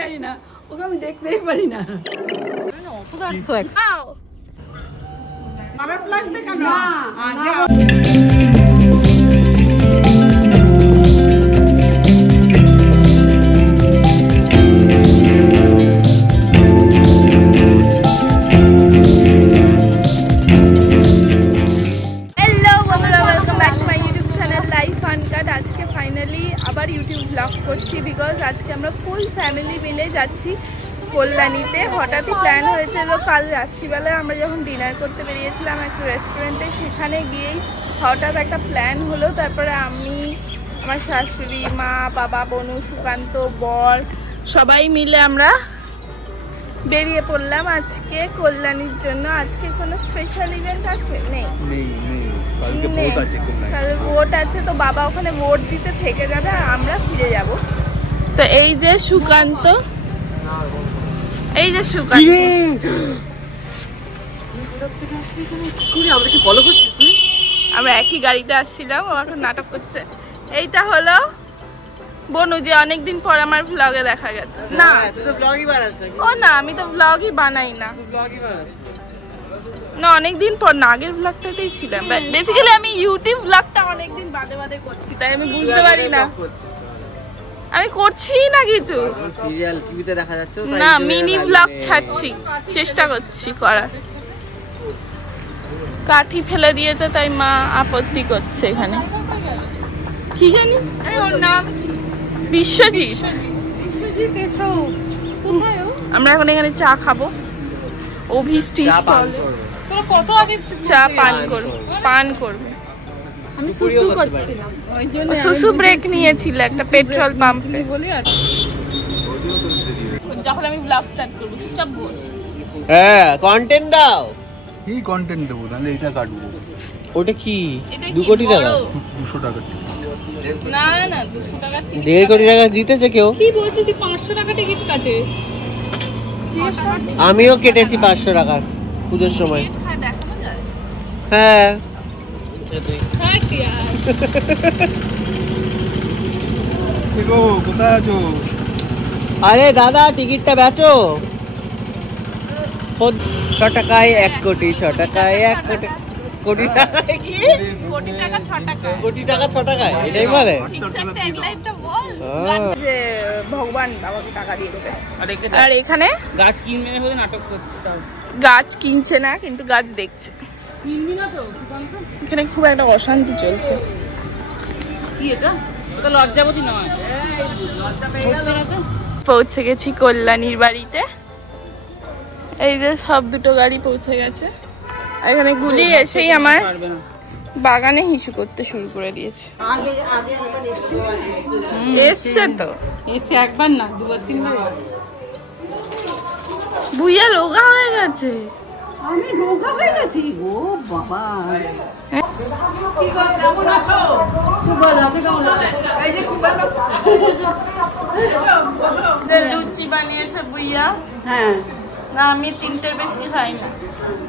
জানি না, ওকে আমি দেখতেই পারি না। খারাপ লাগছে কেন? আজকে ফাইনালি আবার ইউটিউব ব্লগ করছি বিকজ আজকে আমরা ফুল ফ্যামিলি মিলে যাচ্ছি কল্যাণীতে। হঠাৎই প্ল্যান হয়েছে তো কাল রাত্রিবেলায় আমরা যখন ডিনার করতে বেরিয়েছিলাম একটা রেস্টুরেন্টে, সেখানে গিয়েই হঠাৎ একটা প্ল্যান হলো। তারপরে আমি, আমার শাশুড়ি, মা, বাবা, বনু, সুকান্ত, বর সবাই মিলে আমরা বেরিয়ে পড়লাম আজকে কল্যাণীর জন্য। আজকে কোনো স্পেশাল ইভেন্ট আছে? নেই, ভোট আছে তো বাবা ওখানে ভোট দিতে থেকে যাবে আর আমরা ফিরে যাব। তো এই যে সুকান্ত, আমরা একই গাড়িতে আসছিলাম, ও এখন নাটক করছে। এইটা হলো বনু, যে অনেকদিন পর আমার ব্লগে দেখা গেছে। না ও না, আমি তো ব্লগই বানাই না, না অনেকদিন পর না, আগের ব্লগটাতেই ছিলাম। বেসিক্যালি আমি ইউটিউব ব্লগটা অনেকদিন বাদে বাদে করছি, তাই আমি বুঝতে পারি না আমি করছি না কিছু। সিরিয়াল টিভিতে দেখা যাচ্ছে না, মিনি ব্লগ ছাড়ছি, চেষ্টা করছি করার। কাঠি ফেলে দিয়েছে তাই মা আপত্তি করছে। এখানে কি জানি ওর নাম, বিশ্বজিৎ। আমরা এখন এখানে চা খাবো, অভিষ্টি স্টল। কত আগে চা পান করবে। আমি সুসু করছিলাম, ওই জন্য সুসু ব্রেক নিয়েছিল একটা পেট্রোল পাম্পে। যখন আমি ব্লগ স্টার্ট করব চুপচাপ বল। হ্যাঁ, কন্টেন্ট দাও। কি কন্টেন্ট দেবো? তাহলে এটা কাটবো। ওটা কি 2 কোটি টাকা? 200 টাকা। না না, 200 টাকা টিকিট। 1.5 কোটি টাকা জিতেছে কেউ। কি বলছিস তুই? 500 টাকা টিকিট কাটে। আমিও কেটেছি 500 টাকা পূজোর সময়। হ্যাঁ কোথায় আছো? আরে দাদা, টিকিটটা বেচো। 6 টাকায় 1 কোটি, 6 টাকায় 1 কোটি। কোটি টাকায় কি? কোটি টাকা 6 টাকা। কোটি টাকা 6 টাকায়, এটাই বলে। যে ভগবান বাবাকে টাকা দিয়ে দেবে। আর এখানে গাছ কিনবে বলে নাটক করছে। গাছ কিনছে না, কিন্তু গাছ দেখছে। এখানে খুব একটা অশান্তি চলছে। পৌঁছে গেছি কল্যাণীর বাড়িতে। এই যে সব দুটো গাড়ি পৌঁছে গেছে। এখানে গুলি এসেই আমার বাগানে হিসু করতে শুরু করে দিয়েছে। এসছে তো, এসে একবার না, 2-3 বার। বুইয়া রোগা হয়ে গেছে। আমি রোগা হয়ে গেছি? ও বাবা, লুচি বানিয়েছে বুইয়া। হ্যাঁ না, আমি 3টের বেশি খাই না,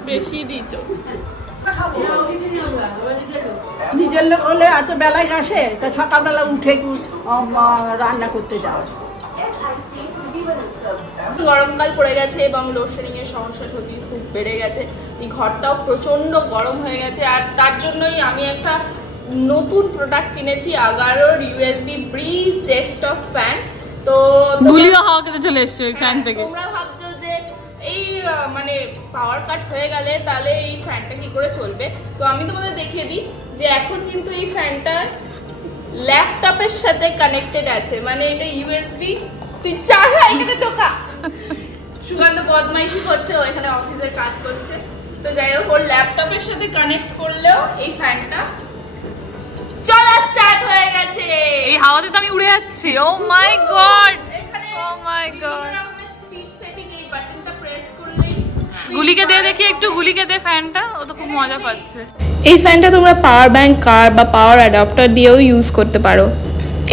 বেশি দিয়েছ। নিজের লোক হলে এত বেলায় আসে, তা সকালবেলা উঠে রান্না করতে যাও। গরমকাল পড়ে গেছে এবং লোডশেডিং এর সমস্যা সত্যি খুব বেড়ে গেছে। এই ঘরটাও প্রচন্ড গরম হয়ে গেছে, আর তার জন্যই আমি একটা নতুন প্রোডাক্ট কিনেছি, আগারোর ইউএসবি ব্রিজ ডেস্কটপ ফ্যান। তো গুলিও হাওয়া খেতে চলে এসছে ওই ফ্যান থেকে। তোমরা ভাবছো যে এই মানে পাওয়ার কাট হয়ে গেলে তাহলে এই ফ্যানটা কি করে চলবে, তো আমি তোমাদের দেখিয়ে দিই যে এখন কিন্তু এই ফ্যানটা ল্যাপটপের সাথে কানেক্টেড আছে। মানে এটা ইউএসবি, তুই চাহা এখানে ঢোকা। সুকান্ত বদমাইশি করছে, ও এখানে অফিসের কাজ করছে। তো যাই হোক, ওর ল্যাপটপের সাথে কানেক্ট করলেও এই ফ্যানটা চলা স্টার্ট হয়ে গেছে। এই হাওয়াতে তো আমি উড়ে যাচ্ছি। ও মাই গড, এখানে ও মাই গড। স্পিড সেটিং, এই বাটনটা প্রেস করলেই গুলিকে দে দেখি একটু, গুলিকে দে ফ্যানটা, ও তো খুব মজা পাচ্ছে। এই ফ্যানটা তোমরা পাওয়ার ব্যাংক, কার বা পাওয়ার অ্যাডাপ্টার দিয়েও ইউজ করতে পারো।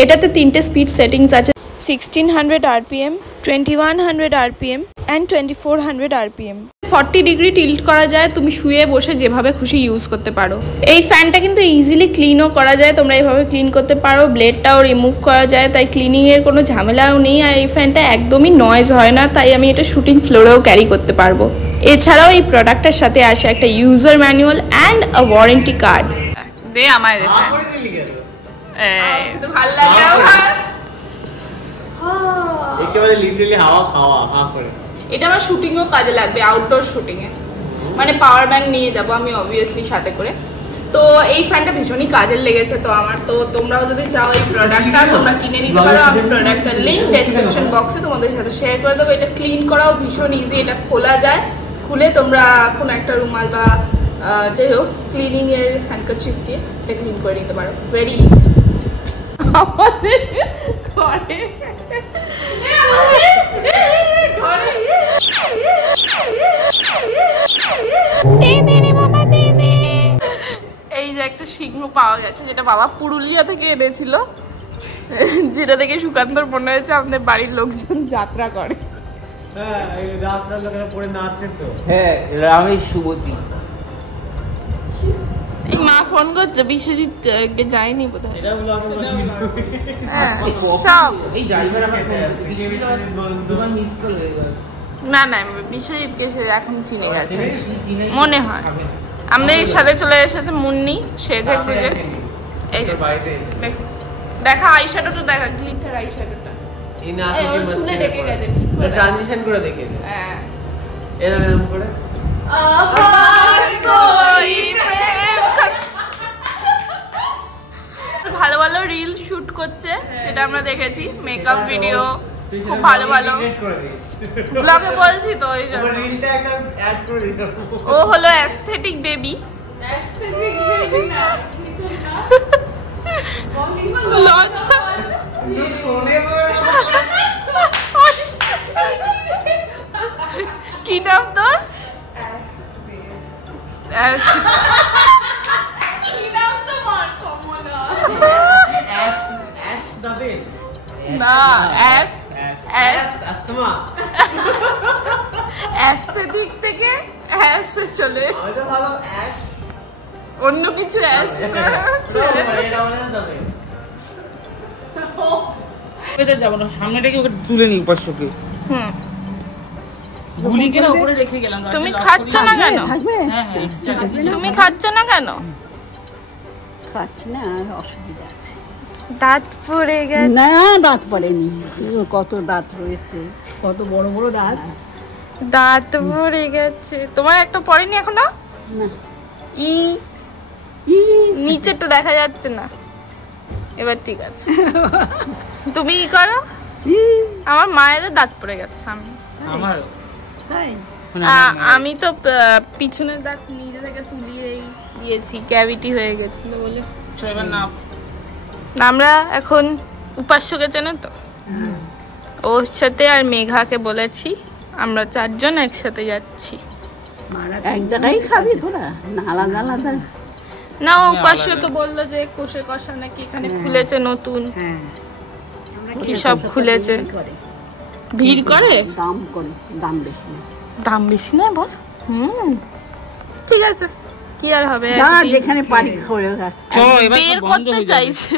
এটাতে 3টে স্পিড সেটিংস আছে, 1600 RPM, 2100 RPM and 2400 RPM। 40 degree tilt করা যায়, তুমি শুয়ে বসে যেভাবে খুশি ইউজ করতে পারো। এই ফ্যানটা কিন্তু ইজিলি ক্লিনও করা যায়, তোমরা এইভাবে ক্লিন করতে পারো, ব্লেডটাও রিমুভ করা যায়, তাই ক্লিনিংয়ের কোনো ঝামেলাও নেই। আর এই ফ্যানটা একদমই নয়েজ হয় না, তাই আমি এটা শুটিং ফ্লোরেও ক্যারি করতে পারবো। এছাড়াও এই প্রোডাক্টের সাথে আসে একটা user manual and a warranty card. দে আমার ভালো লাগে আমার। একেবারে লিটারালি হাওয়া খাওয়া হা করে। এটা আমার শুটিংও কাজে লাগবে, আউটডোর শুটিংয়ে, মানে পাওয়ার ব্যাংক নিয়ে যাব আমি অবভিয়াসলি সাথে করে। তো এই ফ্যানটা ভীষণই কাজের লেগেছে তো আমার। তো তোমরাও যদি চাও এই প্রোডাক্টটা তোমরা কিনে নিতে পারো। আমি প্রোডাক্টের লিঙ্ক ডেসক্রিপশন বক্সে তোমাদের সাথে শেয়ার করে দেবো। এটা ক্লিন করাও ভীষণ ইজি, এটা খোলা যায়, খুলে তোমরা কোনো একটা রুমাল বা যাই হোক ক্লিনিংয়ের হ্যান্ডকারচিফ দিয়ে এটা ক্লিন করে নিতে পারো, ভেরি ইজি। আমাদের ঘরে এই যে একটা সিংহ পাওয়া গেছে, যেটা বাবা পুরুলিয়া থেকে এনেছিল, যেটা থেকে সুকান্তর মনে হয়েছে আমাদের বাড়ির লোকজন যাত্রা করে। হ্যাঁ, এই যাত্রা লোকেরা পড়ে নাচছে তো। হ্যাঁ, আমি শুভজি। এই মা ফোন করছে, বিশ্বজিৎ যায়নি বোধহয়। এটা হলো আমার সব এই ড্রাইভার আমার ফোন মিস করে গেল। না না, বিশ্বজিৎকে সে এখন চিনে গেছে মনে হয়। আমাদের সাথে চলে এসেছে মুন্নি সেজে গুজে। এই যে দেখা আইশ্যাডোটা, দেখা গ্লিটার আইশ্যাডোটা। এই না ওর চুলে ঢেকে গেছে, ঠিক করে ট্রানজিশন করে দেখে। হ্যাঁ, এরকম করে ভালো ভালো রিল শুট করছে, যেটা আমরা দেখেছি, মেকআপ ভিডিও খুব ভালো ভালো ব্লগে বলছি তো ওই জন্য। রিলটা একটা অ্যাড করে দিই। ও হলো অ্যাস্থেটিক বেবি। কি নাম তোর? না, অ্যাস্থেটিক থেকে অ্যাস চলে অন্য কিছু অ্যাস। যাবো না, সামনেটাকে ওকে তুলে নি উপাস্যকে। গুলিকে না উপরে রেখে গেলাম। তুমি খাচ্ছ না কেন? তুমি খাচ্ছ না কেন? খাচ্ছি না, অসুবিধা আছে। দাঁত পড়ে গেছে? না, দাঁত পড়েনি। কত দাঁত রয়েছে, কত বড় বড় দাঁত। দাঁত পড়ে গেছে। তোমার একটা পড়েনি এখনো? না, ই নিচেরটা দেখা যাচ্ছে না। এবার ঠিক আছে, তুমি ই করো। আমার মায়ের দাঁত পড়ে গেছে সামনে। আমার তাই আমি তো পিছনের দাঁত নিজে থেকে তুলিয়েই দিয়েছি, ক্যাভিটি হয়ে গেছিল বলে। এবার না, আমরা এখন উপাস্যকে চেনো তো, ওর সাথে আর মেঘাকে বলেছি আমরা 4 জন একসাথে যাচ্ছি। এক জায়গায় খাবি তোরা, না আলাদা আলাদা? না, উপাস্য তো বললো যে কোষে কষা নাকি এখানে খুলেছে নতুন, কি সব খুলেছে। ভিড় করে? দাম বেশি। দাম বেশি না বল? ঠিক আছে, কি আর হবে, যেখানে পারি বের করতে চাইছে।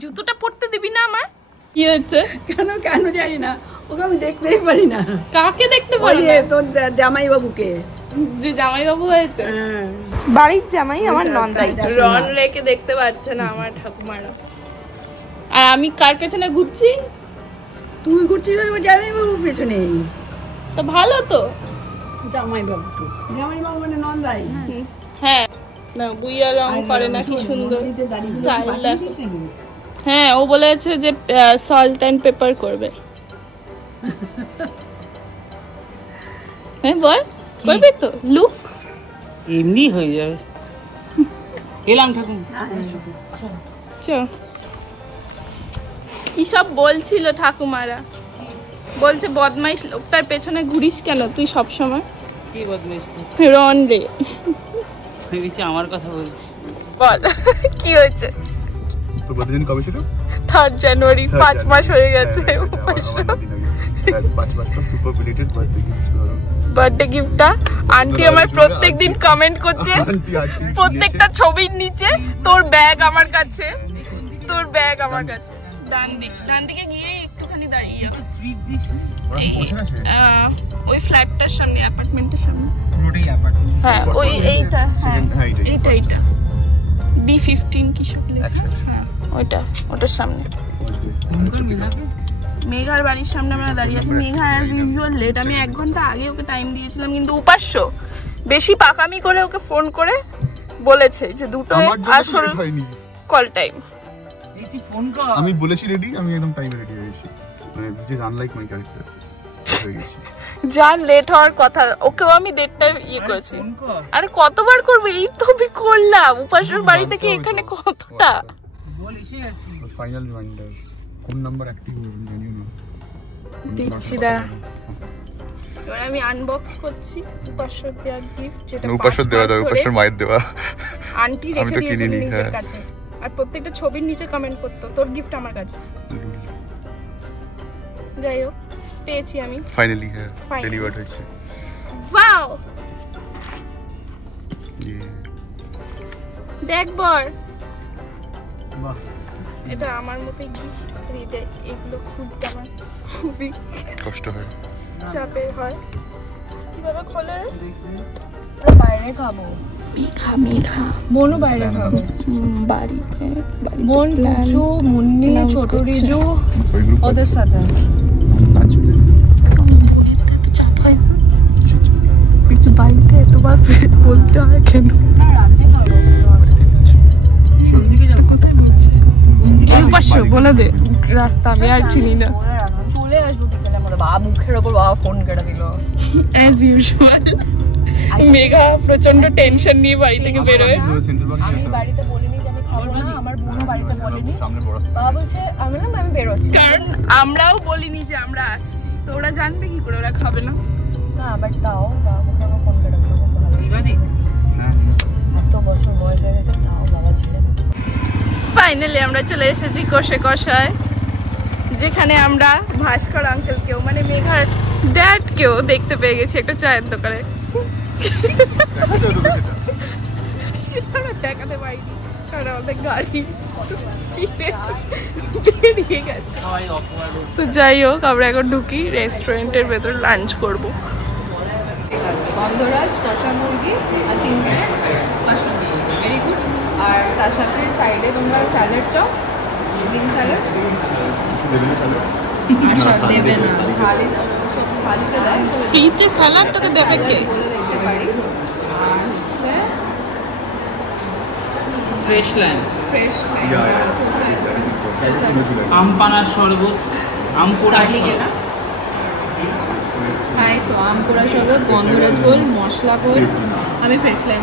জুতোটা পড়তে দিবি না আমার? কি হচ্ছে? কেন কেন জানি না, ওকে আমি দেখতেই পারি না। কাকে দেখতে পারি না? তোর জামাই বাবুকে। যে জামাই বাবু হয়েছে, বাড়ির জামাই আমার নন্দাই। রন রেখে দেখতে পাচ্ছে না আমার ঠাকুমারা। আর আমি কার পেছনে ঘুরছি? তুই ঘুরছিস জামাই বাবুর পেছনে। তো ভালো তো, জামাই বাবু মানে নন্দাই। হ্যাঁ না, বুইয়া রং করে না, কি সুন্দর স্টাইল দেখো। হ্যাঁ, ও বলেছে যে সল্ট এন্ড পেপার করবে। হ্যাঁ বল, করবে তো? লুক এমনি হয়ে যাবে। এলাম ঠাকুর। কি সব বলছিল ঠাকুমারা, বলছে বদমাইশ লোকটার পেছনে ঘুরিস কেন তুই সব সময়? কি বদমাইশ? রন রে ভেবেছি আমার কথা বলছি। বল কি হয়েছে? তোর প্রতিদিন কবে ছিল? 3 জানুয়ারি, 5 মাস হয়ে গেছে। 5 মাস তো super belated birthday gift. Birthday গিফটটা। আন্টি আমার প্রত্যেকদিন কমেন্ট করছে প্রত্যেকটা ছবির নিচে, তোর ব্যাগ আমার কাছে, তোর ব্যাগ আমার কাছে। ডান দিকে গিয়ে একটুখানি দাঁড়িয়ে যাও, ওই ফ্ল্যাটটার সামনে, অ্যাপার্টমেন্টের সামনে। হ্যাঁ ওই এইটা, হ্যাঁ এইটা B15 কি সব লেখা, হ্যাঁ ওটার সামনে। মেঘার বাড়ির সামনে আমরা দাঁড়িয়ে আছি। Megha as usual late. আমি 1 ঘন্টা আগে ওকে টাইম দিয়েছিলাম, কিন্তু উপাস্য বেশি পাকামি করে ওকে ফোন করে বলেছে যে দুটোই আসল কল টাইম। আমি বলেছি রেডি, আমি একদম টাইমে রেডি হয়েছি, মানে which is unlike my character হয়ে গেছি। যা লেট হওয়ার কথা, ওকেও আমি দেড়টা ইয়ে করেছি। আরে কতবার করবে, এই তো আমি করলাম। উপাসের বাড়ি থেকে এখানে কতটা ফাইনাল রিমাইন্ডার, কোন নাম্বার অ্যাক্টিভ হবে জানি না, দিচ্ছি দাঁড়া। এবার আমি আনবক্স করছি উপাসের দেওয়া গিফট, যেটা উপাসের দেওয়া, উপাসের মায়ের দেওয়া। আন্টি রেখে দিয়েছে নিজের কাছে, আর প্রত্যেকটা ছবির নিচে কমেন্ট করতো তোর গিফট আমার কাছে। যাই হোক, পেয়েছি আমি ফাইনালি। হ্যাঁ, ডেলিভার্ড হয়েছে। ওয়াও, দেখ বর, বাহ, এটা আমার মতোই গিফট। এগুলো খুঁজতে আমার খুবই কষ্ট হয়, চাপের হয়। কিভাবে খোলে? বাইরে খাবো, মেঘা বোনও বাইরে খাবো, বাড়িতে বোন, পুচু, মুন্নি, ছোট রিজু ওদের সাথে। কিছু বাড়িতে এতবার বলতে হয় কেন? বলে দে রাস্তা, আমি আর চিনি না। চলে আসবো বিকেলে। আমার বাবা মুখের ওপর বাবা ফোন কেটে দিল অ্যাজ ইউজুয়াল। মেঘা প্রচন্ড টেনশন নিয়ে বাড়ি থেকে বেরোয়। আমি বাড়িতে বলিনি যে আমি খাবো না, আমার বোনও বাড়িতে বলেনি। বাবা বলছে আমি বেরোচ্ছি, কারণ আমরাও বলিনি যে আমরা আসছি, তো ওরা জানবে কি করে ওরা খাবে না। না বাট তাও বাবা মুখের ওপর ফোন কেটে দিল। এত বছর বয়স হয়ে গেছে তাও বাবা ছেড়ে দিল। ফাইনালি আমরা চলে এসেছি কষে কষায়, যেখানে আমরা ভাস্কর আঙ্কেলকেও মানে মেঘার ড্যাডকেও দেখতে পেয়ে গেছি একটা চায়ের দোকানে। সেটা আমরা দেখাতে পারিনি কারণ আমাদের গাড়ি বেরিয়ে গেছে। তো যাই হোক, আমরা এখন ঢুকি রেস্টুরেন্টের ভেতর, লাঞ্চ করবো। গন্ধরাজ, কষা মুরগি আর 3টে বাসন্তী, ভেরি গুড। আর তার সাথে সাইডে তোমরা স্যালাড চাও, গ্রিন স্যালাড। আশা দেবে না, থালি সব থালিতে দেয়, ফ্রিতে স্যালাডটাকে দেবে কে বলে দেখতে পারি। আর হচ্ছে ফ্রেশ ল্যান্ড, ফ্রেশ আম পানার শরবত, আম পোড়া না। হ্যাঁ তো আম পোড়া শরবত, গন্ধরাজ গোল, মশলা গোল। আমি ফ্রেশ লাইন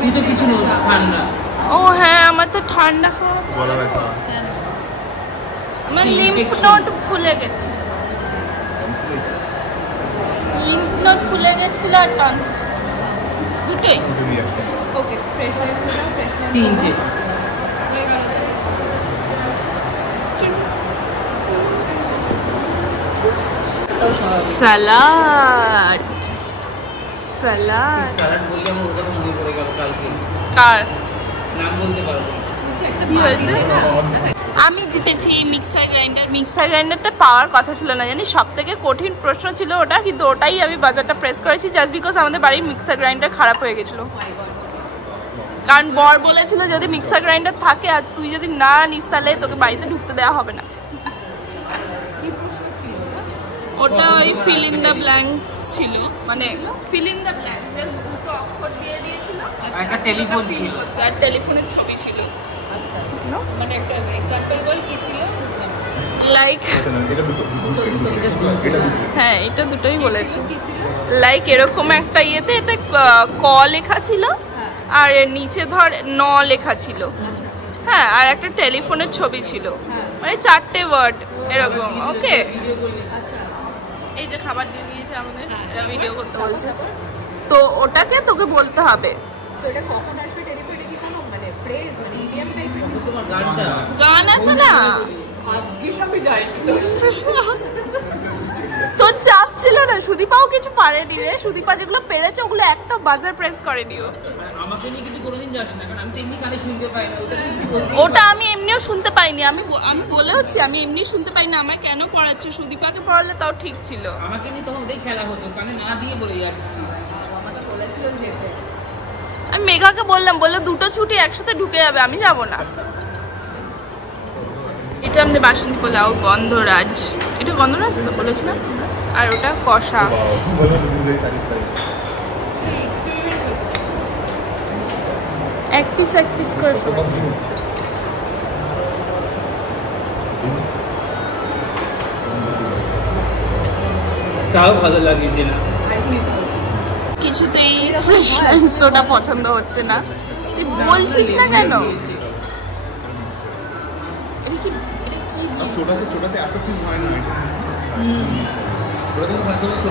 তুই তো কিছু নেই, ঠান্ডা। ও হ্যাঁ, আমার তো ঠান্ডা খাওয়া, আমার লিম্ফ নোট ভুলে গেছি, লিম্ফ নোট ভুলে গেছিল আর টনসিল দুটোই। ওকে, ফ্রেশ লাইন ফ্রেশ লাইন 3টে। সালাড, সালাড স্যালাড বললে আমার ওটা মনে পড়ে গেল কালকে। কার নাম বলতে পারবো না। কি হয়েছে? আমি জিতেছি মিক্সার গ্রাইন্ডার। মিক্সার গ্রাইন্ডারটা পাওয়ার কথা ছিল না, জানি সব থেকে কঠিন প্রশ্ন ছিল ওটা, কিন্তু ওটাই আমি বাজারটা প্রেস করেছি জাস্ট বিকজ আমাদের বাড়ির মিক্সার গ্রাইন্ডার খারাপ হয়ে গেছিলো। কারণ বর বলেছিল যদি মিক্সার গ্রাইন্ডার থাকে আর তুই যদি না নিস তাহলে তোকে বাড়িতে ঢুকতে দেওয়া হবে না। ওটা ওই ফিল ইন দ্য ব্ল্যাঙ্কস ছিল, মানে ফিল ইন দ্য ব্ল্যাঙ্কস এর দুটো অক্ষর দিয়ে দিয়েছিল, একটা টেলিফোন ছিল আর টেলিফোনের ছবি ছিল। আচ্ছা, মানে একটা এক্সাম্পল বল কি ছিল? লাইক হ্যাঁ, এটা দুটোই বলেছি। লাইক এরকম একটা ইয়েতে এতে ক লেখা ছিল আর এর নিচে ধর ন লেখা ছিল, হ্যাঁ, আর একটা টেলিফোনের ছবি ছিল, মানে 4টে ওয়ার্ড এরকম। ওকে, এই যে খাবার দিয়ে দিয়েছে আমাদের, এটা ভিডিও করতে বলছে, তো ওটাকে তোকে বলতে হবে। গান আছে না, তোর চাপ ছিল না, সুদীপাও কিছু পারেনি রে। সুদীপা যেগুলো পেরেছে ওগুলো একটা বাজার প্রেস করেনিও। আমাকে নিয়ে কিন্তু কোনোদিন যাস না, কারণ আমি তো এমনি কানে শুনতে পাই না। ওটা আমি এমনিও শুনতে পাইনি, আমি বলেওছি আমি এমনি শুনতে পাই না। আমায় কেন পড়াচ্ছ? সুদীপাকে পড়ালে তাও ঠিক ছিল। আমাকে নিয়ে তখন ওটাই খেলা হতো, কানে না দিয়ে বলে যাচ্ছি। আমাকে বলেছিল যেতে। আমি মেঘাকে বললাম, বললো দুটো ছুটি একসাথে ঢুকে যাবে, আমি যাব না। এটা আমাদের বাসন্তী পোলাও গন্ধরাজ, এটা গন্ধরাজ তো বলেছিলাম, আর ওটা কষা। এক পিস করে তাও ভালো লাগিয়েছে না। কিছুতেই ফ্রেশ লাইমসোডা পছন্দ হচ্ছে না। তুই বলছিস না কেন?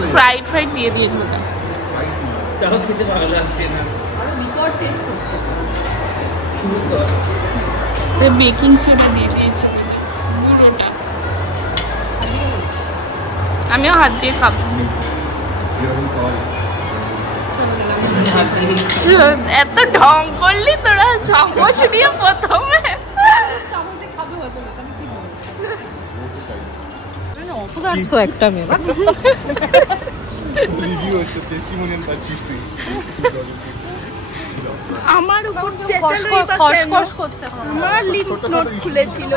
স্প্রাইট ফ্রাইট দিয়ে দিয়েছিল ওটা, তাও খেতে ভালো লাগছে না। আরো বিকট টেস্ট হচ্ছে। শুরু কর। বেকিং সোডা দিয়ে দিয়েছে পুরোটা। আমিও হাত দিয়ে খাবো। এত ঢং করলি তোরা, চামচ দিয়ে প্রথমে। চামচে খাবে হয়তো না, আমি কি বলবো? অপদার্থ একটা মেয়ে। রিভিউ হচ্ছে, টেস্টিমোনিয়াল পাচ্ছিস তুই। আমার উপর খসখস করছে। আমার লিপ নোট খুলেছিল,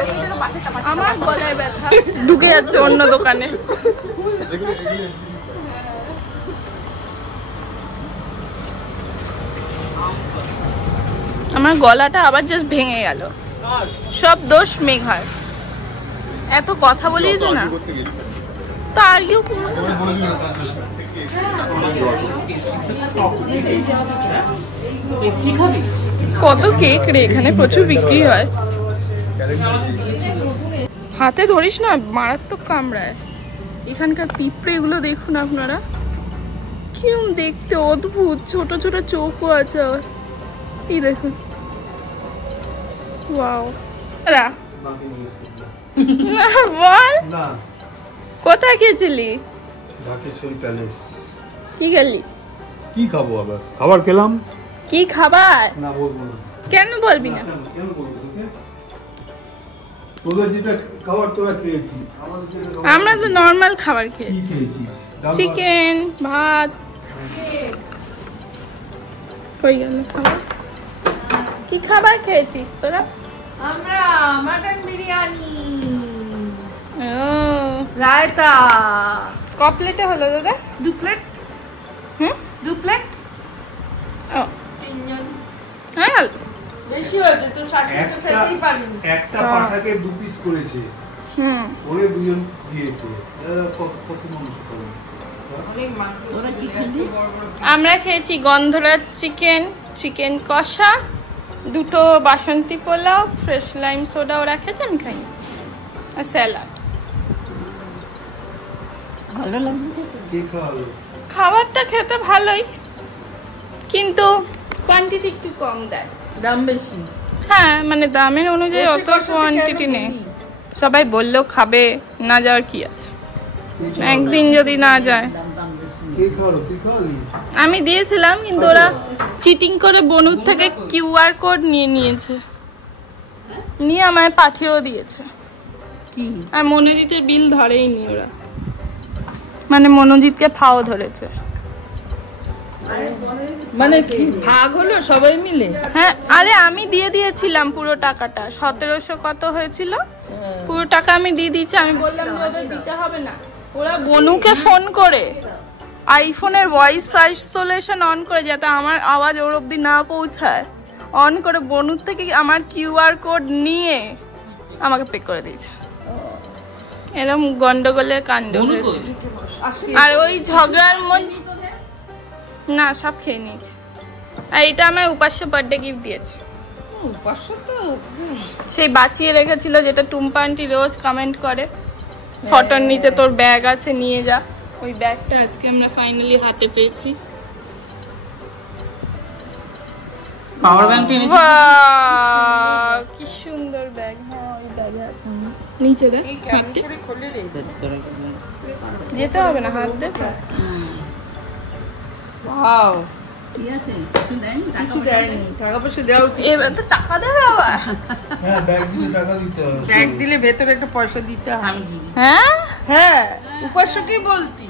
আমার গলায় ব্যথা, ঢুকে যাচ্ছে অন্য দোকানে। আমার গলাটা আবার জাস্ট ভেঙে গেল। সব দোষ মেঘার। এত কথা বলিস না তো, আর্গিউ কত কেক রে, এখানে প্রচুর বিক্রি হয়। হাতে ধরিস না, মারাত্মক কামড়ায়। এখানকার পিঁপড়ে এগুলো দেখুন আপনারা, কিরম দেখতে অদ্ভুত, ছোট ছোট চোখও আছে। এই দেখুন, ওয়াও। বল কোথায় গেছিলি? কি গেলি? কি খাবো আবার? খাবার খেলাম। কি খাবার? না বলবো না। কেন বলবি না? কেন বলবো তোকে? তোদের যেটা খাবার তোরা খেয়েছিস, আমরা তো নর্মাল খাবার খেয়েছি, চিকেন ভাত। কই গেল খাবার? কি খাবার খেয়েছিস তোরা? আমরা মাটন বিরিয়ানি, ও রায়তা। ক প্লেটে হলো দাদা? 2 প্লেট। হুম, 2 প্লেট। ও তিনজন হ্যাঁ, বেশি হয়েছে তো, শাশুড়ি তো খেতেই পারিনি। একটা পাঠাকে 2 পিস করেছে, হুম। ওরে 2জন দিয়েছে। কত মানুষ করে? অনেক মাংস। ওরা কি খেলি? আমরা খেয়েছি গন্ধরাজ চিকেন কষা, 2টো বাসন্তী পোলাও, ফ্রেশ লাইম সোডা ওরা খেয়েছে, আমি খাইনি, আর স্যালাড। ভালো লাগছে কে খাওয়ালো? খাবারটা খেতে ভালোই, কিন্তু কোয়ান্টিটি একটু কম দেয়, দাম বেশি। হ্যাঁ মানে দামের অনুযায়ী অত কোয়ান্টিটি নেই। সবাই বললেও খাবে, না যাওয়ার কি আছে, একদিন যদি না যায়। কে খাওয়ালো? তুই খাওয়ালি? আমি দিয়েছিলাম, কিন্তু ওরা চিটিং করে বনুর থেকে কিউআর কোড নিয়েছে, নিয়ে আমায় পাঠিয়েও দিয়েছে। আর মনোজিতের বিল ধরেইনি ওরা, মানে মনোজিৎকে ফাও ধরেছে। মানে কি ভাগ হলো সবাই মিলে? হ্যাঁ, আরে আমি দিয়ে দিয়েছিলাম পুরো টাকাটা, 1700 কত হয়েছিল, পুরো টাকা আমি দিয়ে দিয়েছি। আমি বললাম যে ওদের দিতে হবে না। ওরা বনুকে ফোন করে আইফোনের ভয়েস আইসোলেশন অন করে, যাতে আমার আওয়াজ ওর অব্দি না পৌঁছায়, অন করে বনুর থেকে আমার কিউআর কোড নিয়ে আমাকে পে করে দিয়েছে। এরকম গন্ডগোলের কাণ্ড হয়েছে। আর ওই ঝগড়ার মধ্যে না, সব খেয়ে নিয়েছে। আর এটা আমার উপাস্য বার্থডে গিফট দিয়েছে। সেই বাঁচিয়ে রেখেছিল, যেটা টুম্পা আন্টি রোজ কমেন্ট করে, ফটোর নিচে তোর ব্যাগ আছে নিয়ে যা। ওই ব্যাগটা আজকে আমরা ফাইনালি হাতে পেয়েছি। পাওয়ার ব্যাংক এনেছি। বাহ, কি সুন্দর ব্যাগ। হ্যাঁ ওই ব্যাগে আছে নিচে দেখ। যেতে হবে না, হাত দে। ওয়াও কি আছে? কিছু দেয়নি, টাকা পয়সা দেওয়া উচিত। এবার তো টাকা দেবে আবার। হ্যাঁ ব্যাগ দিলে টাকা দিতে হবে। ব্যাগ দিলে ভেতরে একটা পয়সা দিতে হয়। আমি দিয়ে দিচ্ছি। হ্যাঁ হ্যাঁ, উপাস্যকেই বলতি।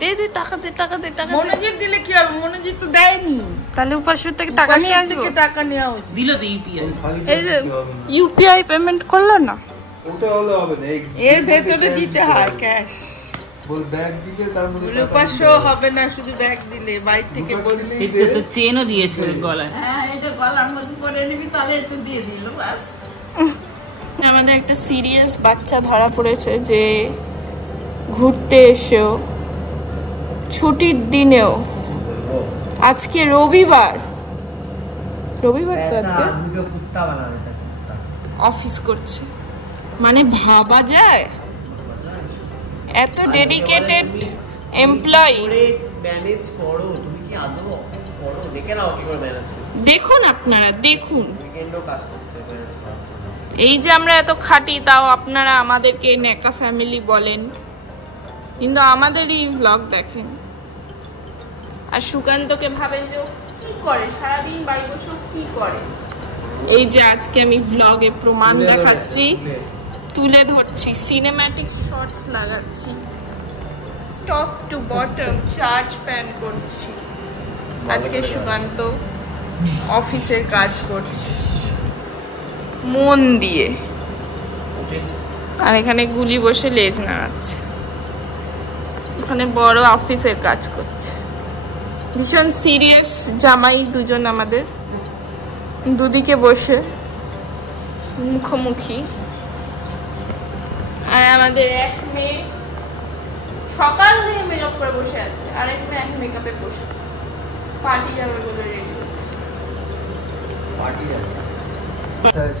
দে দে, টাকা দে, টাকা দে, টাকা দে। মনোজিৎ দিলে কি হবে? মনোজিৎ তো দেয়নি। তাহলে উপাসের থেকে টাকা নিয়ে উপাস্যর আসবো। থেকে টাকা নেওয়া উচিত। দিল তো ইউপিআই। এই যে ইউপিআই পেমেন্ট করলো না। ওটা হলে হবে না, এর ভেতরে দিতে হয় ক্যাশ। বল ব্যাগ দিলে তার মধ্যে টাকা উপাস্য দিতে হবে। হবে না, শুধু ব্যাগ দিলে বাইরে থেকে বললি। সেটা তো চেনও দিয়েছে ওর গলায়। হ্যাঁ, এটা গলার মধ্যে পরে নিবি, তাহলে একটু দিয়ে দিল বাস। আমাদের একটা সিরিয়াস বাচ্চা ধরা পড়েছে যে ঘুরতে এসেও ছুটির দিনেও আজকে রবিবার তো আজকে অফিস করছে। মানে ভাবা যায় এত ডেডিকেটেড এমপ্লয়ি। ম্যানেজ করো, তুমি কি আদৌ অফিস করো? দেখে নাও কি করে ম্যানেজ করো। দেখুন আপনারা, দেখুন উইকেন্ডও কাজ করতে ম্যানেজ করার জন্য। এই যে আমরা এত খাটি, তাও আপনারা আমাদেরকে নেকা ফ্যামিলি বলেন, কিন্তু আমাদেরই ব্লগ দেখেন। আর সুকান্তকে ভাবেন যে ও কি করে সারাদিন বাড়ি বসে, ও কি করে। এই যে আজকে আমি ব্লগে প্রমাণ দেখাচ্ছি, তুলে ধরছি, সিনেম্যাটিক শর্টস লাগাচ্ছি, top to bottom charge pan করছি। আজকে সুকান্ত অফিসের কাজ করছে মন দিয়ে, আর এখানে গুলি বসে লেজ নাড়াচ্ছে। ওখানে বড় অফিসের কাজ করছে। ভীষণ সিরিয়াস জামাই দুজন আমাদের, দুদিকে বসে মুখোমুখি। আর আমাদের এক মেয়ে সকাল থেকে মেকআপ করে বসে আছে, আর এক মেয়ে এখন মেকআপে বসেছে, পার্টি যাবে বলে রেডি হচ্ছে। পার্টি যাবে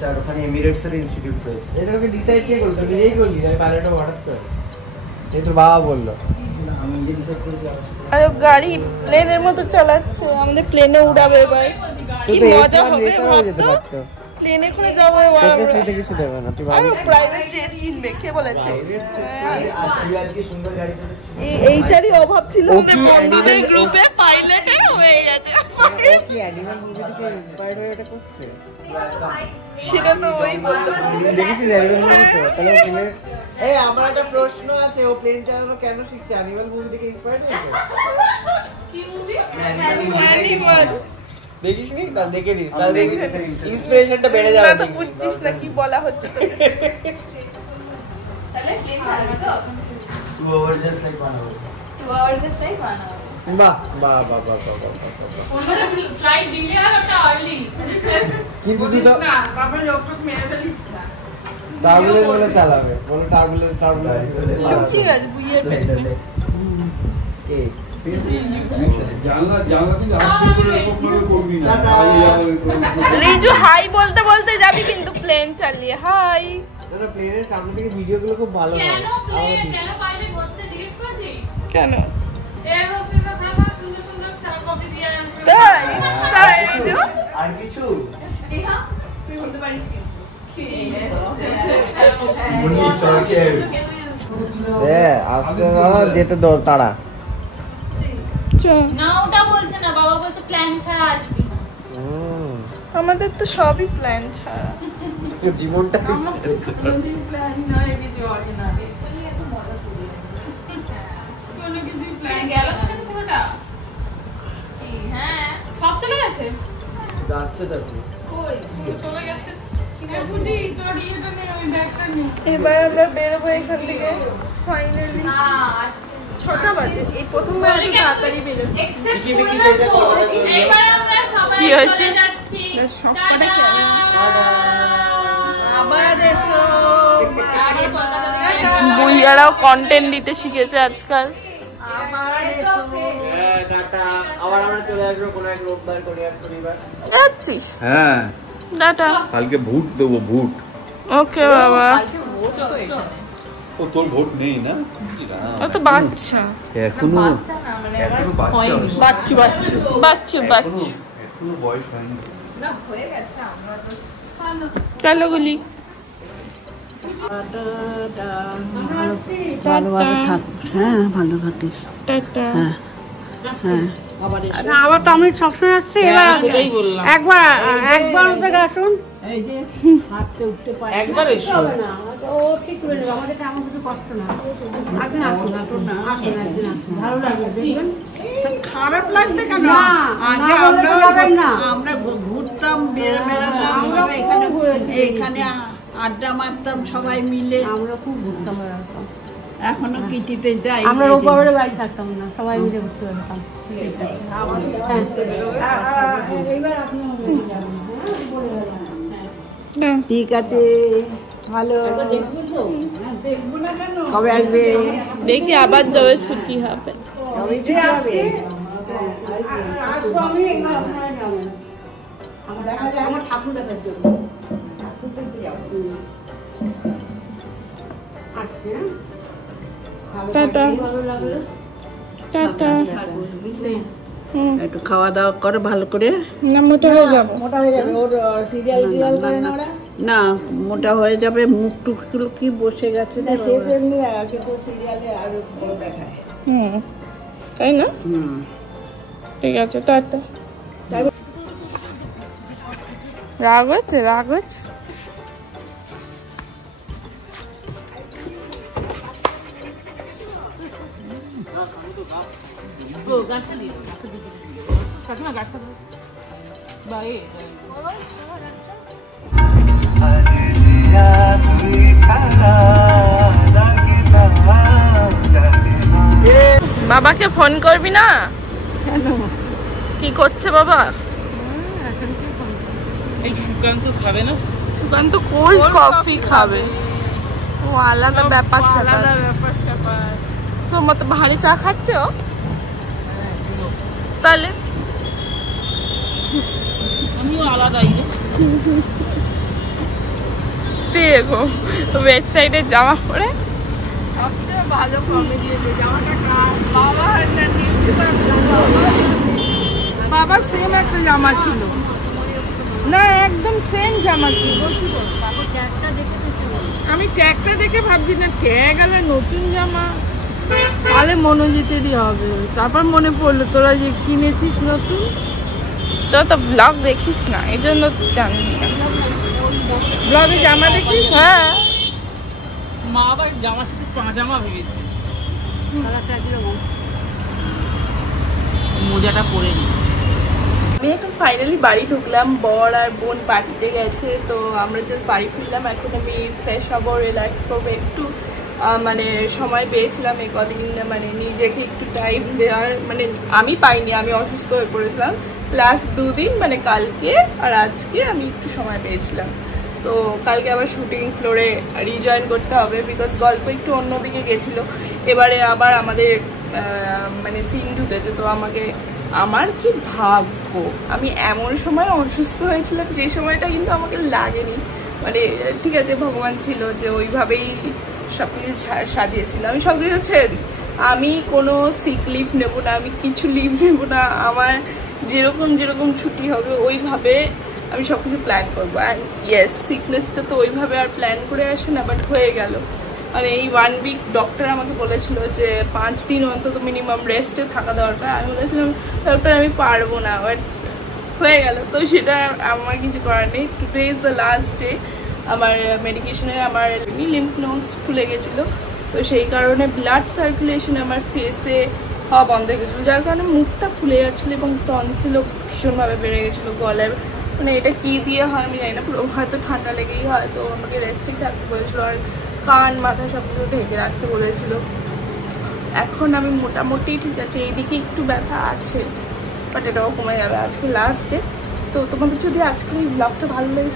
আর ওখানে এমিরেটসের ইনস্টিটিউট রয়েছে। এটা ওকে ডিসাইড কে করলো? তুই নিজেই করলি আমি পাইলটও হঠাৎ করে, এই তোর বাবা বললো। আমি নিজে ডিসাইড করেছি। আর ও গাড়ি প্লেনের মতো চালাচ্ছে, আমাদের প্লেনে উড়াবে এবার। কি মজা হবে ভাবতো, প্লেনে করে যাবো এবার আমরা। কিছু দেবে না, তুই আর প্রাইভেট জেট কিনবে, কে বলেছে? তুই আজকে সুন্দর গাড়ি চালাচ্ছিস। এইটারই অভাব ছিল আমাদের বন্ধুদের গ্রুপে, পাইলটের হয়ে গেছে। ও কি অ্যানিমাল মুভি থেকে ইন্সপায়ার্ড হয়ে এটা করছে? সেটা তো ওই বলতে দেখেছিস অ্যানিমাল মুভি তো? তাহলে ও প্লেন, এই আমার একটা প্রশ্ন আছে, ও প্লেন চালানো কেন শিখছে? অ্যানিমাল মুভি থেকে ইন্সপায়ার্ড হয়েছে? কি মুভি? অ্যানিমাল দেখিসনি? তাহলে দেখে নিস, তাহলে ইন্সপিরেশনটা বেড়ে যাবে। তো বুঝছিস না কি বলা হচ্ছে তোকে। তাহলে প্লেন চালাবে তো 2 hours এর ফ্লাইট বানাবো। 2 hours এর ফ্লাইট বানাবো। বাহ বাহ বাহ বাহ বাহ। ওনারা ফ্লাইট দিলে আর ওটা আর্লি। কিন্তু তুই তো না, তারপরে লোকটা মেরে ফেলিস না। টার্বুলেন্স বলে চালাবে, বলো টার্বুলেন্স টার্বুলেন্স। ঠিক আছে, বুইয়ের পেছনে। এই জানলা দিয়ে আপনি করে কখনো করবি না। রিজু হাই বলতে বলতে যাবি কিন্তু প্লেন চালিয়ে। হাই। না প্লেনের সামনে থেকে ভিডিওগুলো খুব ভালো হয়। কেন পাইলট হচ্ছে জিজ্ঞেস করেছিস? কেন? এয়ার হোস্টেসরা থাকা সুন্দর সুন্দর চা কফি দিয়ে তাই তাই রিজু আর কিছু রিহা তুই বলতে পারিস কি? মুন্নি চরকে আস্তে ধরো, যেতে দাও তাড়া। না ওটা বলছে না, বাবা বলছে প্ল্যান ছাড়া আসবি না। আমাদের তো সবই প্ল্যান ছাড়া। জীবনটা প্ল্যান নয়, কিছু হয় না। কোনো কিছু প্ল্যান গেল তো কিন্তু পুরোটা। হ্যাঁ সব চলে গেছে। যাচ্ছে দেখো। কই চলে গেছে? বুদ্ধি তোর ইয়েটা নেই, আমি ব্যাগটা নিই। এবার আমরা বেরোবো এখান থেকে ফাইনালি। না আসছে 6টা বাজে। এই প্রথমবার এত তাড়াতাড়ি বেরোচ্ছি। এবার আমরা সবাই কি হয়েছে? চলে যাচ্ছি। সবকটা আবার এসো। আবার কলকাতা থেকে বুইয়ারাও কন্টেন্ট দিতে শিখেছে আজকাল। আবার এসো। হ্যাঁ টাটা। আবার আমরা চলে আসবো কোনো এক রোববার, কোনো এক শনিবার। যাচ্ছিস? হ্যাঁ, টাটা। কালকে ভোট দেবো, ভোট। ওকে বাবা। ও তোর ভোট নেই না? ও তো বাচ্চা। এখনো বাচ্চা না, মানে আবার হয়নি। বাচ্চু বাচ্চু বাচ্চু বাচ্চু। এখনো বয়স হয়নি। না হয়ে গেছে, আমরা তো চলো গুলি। ভালোভাবে থাক, হ্যাঁ ভালো থাকিস। টাটা। আবার তো আমি সবসময় আসছি, এবার একবার ওদের আসুন। এই যে হাঁটতে উঠতে পারে একবার এসো না, ও ঠিক করে নেবে, আমাদের তেমন কিছু কষ্ট না। আপনি আসুন, আসুন না, আসুন একদিন আসুন, ভালো লাগবে দেখবেন। খারাপ লাগবে কেন? আগে আমরা ঘুরতাম, বেড়াতাম, এখানে আড্ডা মারতাম সবাই মিলে। আমরা খুব ঘুরতাম, বেড়াতাম। এখনো কিটিতে যাই। আমরা ওপারে বাড়ি থাকতাম না, সবাই মিলে ঘুরতে বেড়াতাম। ঠিক আছে, ঠিক আছে, ভালো। দেখবো না কেন? কবে আসবে? দেখি আবার যাবে, ছুটি হবে। কবে ছুটি হবে? আমার ঠাকুর দেখার জন্য আসছে। টাটা। টাটা। একটু খাওয়া দাওয়া করো ভালো করে। না মোটা হয়ে যাবো। মোটা হয়ে যাবে, ওর সিরিয়াল টিরিয়াল করে না ওরা। না মোটা হয়ে যাবে, মুখ টুকগুলো কি বসে গেছে। সে তো এমনি কিন্তু সিরিয়ালে আরো বড় দেখায়। তাই না? ঠিক আছে, টাটা। রাগ হচ্ছে, রাগ হচ্ছে। গাছটা দিয়ে কাকিমা, গাছটা বাই বাবাকে ফোন করবি না? কি করছে বাবা? এই সুকান্ত খাবে না? সুকান্ত কোল্ড কফি খাবে। ও আলাদা ব্যাপার স্যাপার। তোমার তো ভারী চা খাচ্ছ তাহলে? আমিও আলাদাই। দেখো ওয়েস্ট সাইডের জামা পরে সবচেয়ে ভালো কমেডি জামাটা বাবা সেম একটা জামা ছিল না, একদম সেম জামা ছিল। আমি ট্যাগটা দেখে ভাবছি না, ট্যাগ আলে নতুন জামা, তাহলে মনোজিতেরই হবে। তারপর মনে পড়লো তোরা যে কিনেছিস নতুন। তোরা তো ব্লগ দেখিস না, এই জন্য তো জানবি না। ব্লগে জামা দেখিস? হ্যাঁ, মা আবার জামার সাথে পাজামা ভেবেছে, মোজাটা পরে নি। আমি এখন ফাইনালি বাড়ি ঢুকলাম, বর আর বোন পার্টিতে গেছে, তো আমরা জাস্ট বাড়ি ফিরলাম। এখন আমি ফ্রেশ হবো, রিল্যাক্স করবো একটু, মানে সময় পেয়েছিলাম এই কদিন, মানে নিজেকে একটু টাইম দেওয়ার, মানে আমি পাইনি, আমি অসুস্থ হয়ে পড়েছিলাম লাস্ট 2 দিন, মানে কালকে আর আজকে আমি একটু সময় পেয়েছিলাম। তো কালকে আবার শুটিং ফ্লোরে রিজয়েন করতে হবে, বিকজ গল্প একটু অন্যদিকে গেছিলো। এবারে আবার আমাদের মানে সিন ঢুকেছে, তো আমার কি ভাগ্য, আমি এমন সময় অসুস্থ হয়েছিলাম যে সময়টা কিন্তু আমাকে লাগেনি। মানে ঠিক আছে, ভগবান ছিল যে ওইভাবেই সব কিছু সাজিয়েছিল। আমি সব কিছু ছেড়ে দিই, আমি কোনো সিক লিভ নেবো না, আমি কিছু লিভ নেবো না। আমার যেরকম ছুটি হবে ওইভাবে আমি সব কিছু প্ল্যান করবো। অ্যান্ড ইয়েস, সিকনেসটা তো ওইভাবে আর প্ল্যান করে আসে না, বাট হয়ে গেল। মানে এই 1 উইক ডক্টর আমাকে বলেছিল যে 5 দিন অন্তত মিনিমাম রেস্টে থাকা দরকার। আমি বলেছিলাম ডক্টর আমি পারবো না, বাট হয়ে গেল। তো সেটা আমার কিছু করার নেই। Today is the last day. আমার মেডিকেশনের আমার লিম্ফ নোডস ফুলে গেছিলো, তো সেই কারণে ব্লাড সার্কুলেশন আমার ফেসে হওয়া বন্ধ হয়ে গেছিলো, যার কারণে মুখটা ফুলে যাচ্ছিলো এবং টনসিলও ভীষণভাবে বেড়ে গেছিলো গলার। মানে এটা কী দিয়ে হয় আমি জানি না, পুরো হয়তো ঠান্ডা লেগেই হয়। তো আমাকে রেস্টেই থাকতে বলেছিলো, আর কান মাথা সব কিছু ঢেকে রাখতে বলেছিল। এখন আমি মোটামুটি ঠিক আছে, এইদিকে একটু ব্যথা আছে, বাট এটাও কমে যাবে। আজকে লাস্ট ডে। তো তোমাদের যদি আজকের এই ব্লগটা ভালো লেগে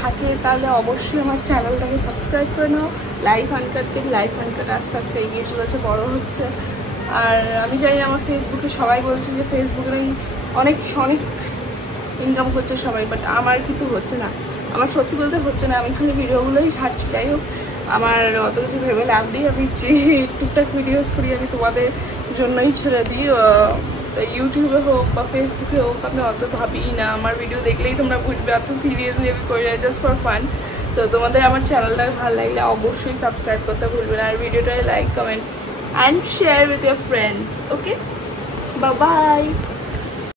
থাকে তাহলে অবশ্যই আমার চ্যানেলটাকে সাবস্ক্রাইব করে নাও। লাইফ আনকাট আস্তে আস্তে এগিয়ে চলেছে, বড় হচ্ছে। আর আমি জানি আমার ফেসবুকে সবাই বলছে যে ফেসবুকে অনেক ইনকাম করছে সবাই, বাট আমার কিন্তু হচ্ছে না। আমার সত্যি বলতে হচ্ছে না, আমি খালি ভিডিওগুলোই ছাড়ছি। যাই হোক, আমার অত কিছু ভেবে লাভ নেই। আমি যে টুকটাক ভিডিওস করি আমি তোমাদের জন্যই ছেড়ে দিই। তো ইউটিউবে হোক বা ফেসবুকে হোক আমি অত ভাবি না, আমার ভিডিও দেখলেই তোমরা বুঝবে অত সিরিয়াসলি আমি করি না, জাস্ট ফর ফান। তো তোমাদের আমার চ্যানেলটা ভালো লাগলে অবশ্যই সাবস্ক্রাইব করতে ভুলবে না, আর ভিডিওটায় like comment and share with your friends. Okay, bye by.